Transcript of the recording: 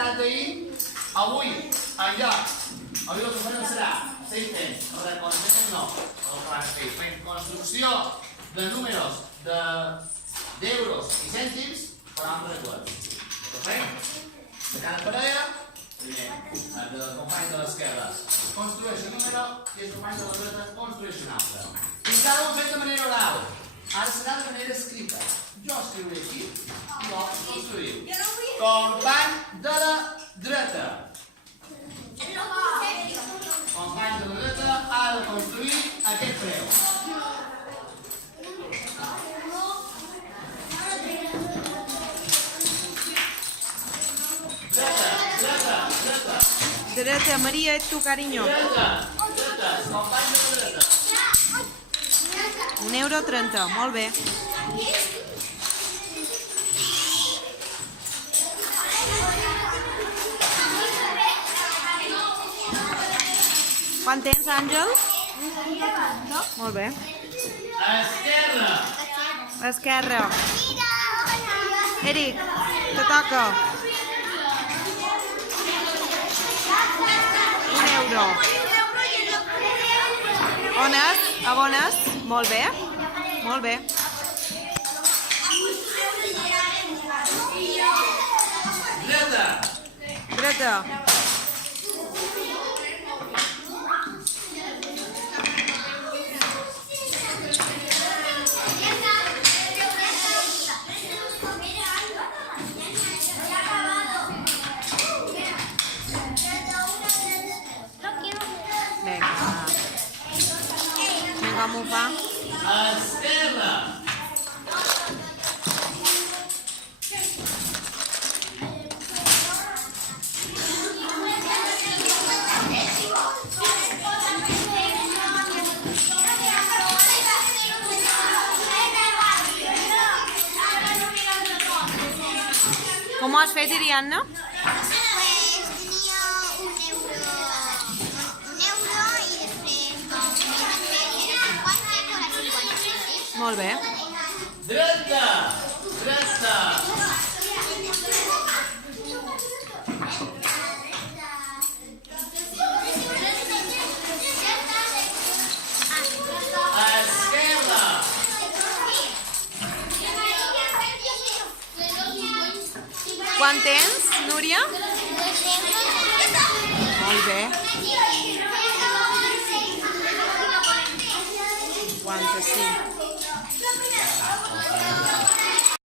quantitat d'ahir, avui, en lloc, avui el que farem serà, seguir fent, fent construcció de números d'euros i cèntims per altres quadres. Ho fem? De cada parella, primer, el company de l'esquerra construeix un número i el company de la dreta construeix un altre. I cada un fet de manera oral. Ara serà de manera escrita. Jo escriuré aquí i vols construir. Company de la dreta. Company de la dreta ha de construir aquest preu. Dreta, Maria, ets tu, carinyo. Dreta, company de la dreta. €1,30, molt bé. Quant tens, Àngel? Molt bé. Esquerra. Esquerra. Eric, te toca. €1. On és? A on és? Molt bé. Molt bé. Dreta. Dreta. Vinga, m'ho fa. Esquerra. Com ho has fet, Iriadna? Pues tenía un euro y después con 50 con las 50. Molt bé. Dreta. Dreta. Esquerra. Quant tens, Núria? €2. Molt bé.